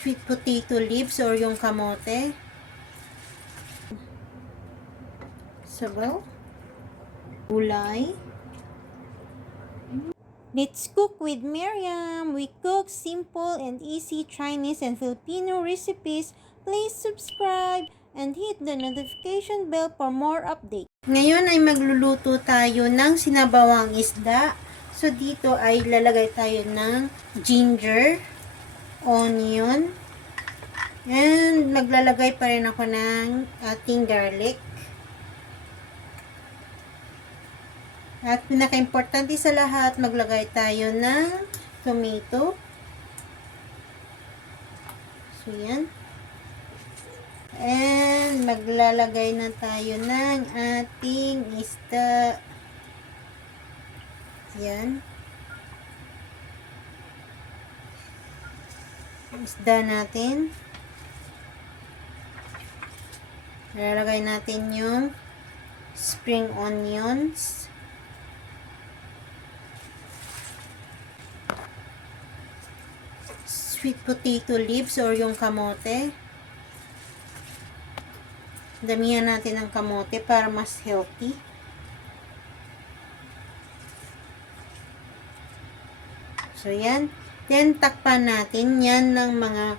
sweet potato leaves or yung kamote. Sabaw. Gulay. Let's cook with Miriam. We cook simple and easy Chinese and Filipino recipes. Please subscribe and hit the notification bell for more updates. Ngayon ay magluluto tayo ng sinabawang isda. So dito ay lalagay tayo ng ginger, onion, and maglalagay pa rin ako ng ating garlic. At pinaka-importante sa lahat, maglagay tayo ng tomato. So, yan. And maglalagay na tayo ng ating isda. Yan. Isda natin. Lalagay natin yung spring onions. Sweet potato leaves or yung kamote. Damihan natin ng kamote para mas healthy. So, yan. Then, takpan natin yan ng mga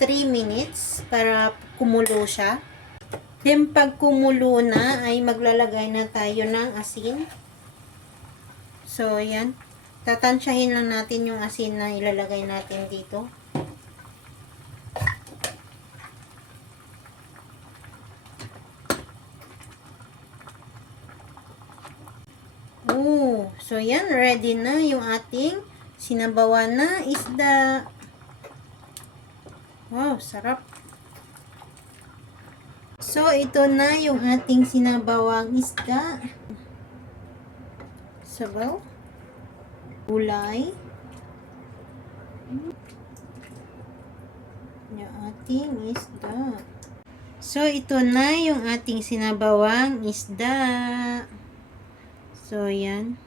3 minutes para kumulo siya. Then, pag kumulo na, ay maglalagay na tayo ng asin. So, yan. Tatansyahin lang natin yung asin na ilalagay natin dito. So yan, ready na yung ating sinabawan na isda. Wow, sarap. So, ito na yung ating sinabawang isda. Sabaw. Gulay. Yung ating isda. So, ito na yung ating sinabawang isda. So, yan.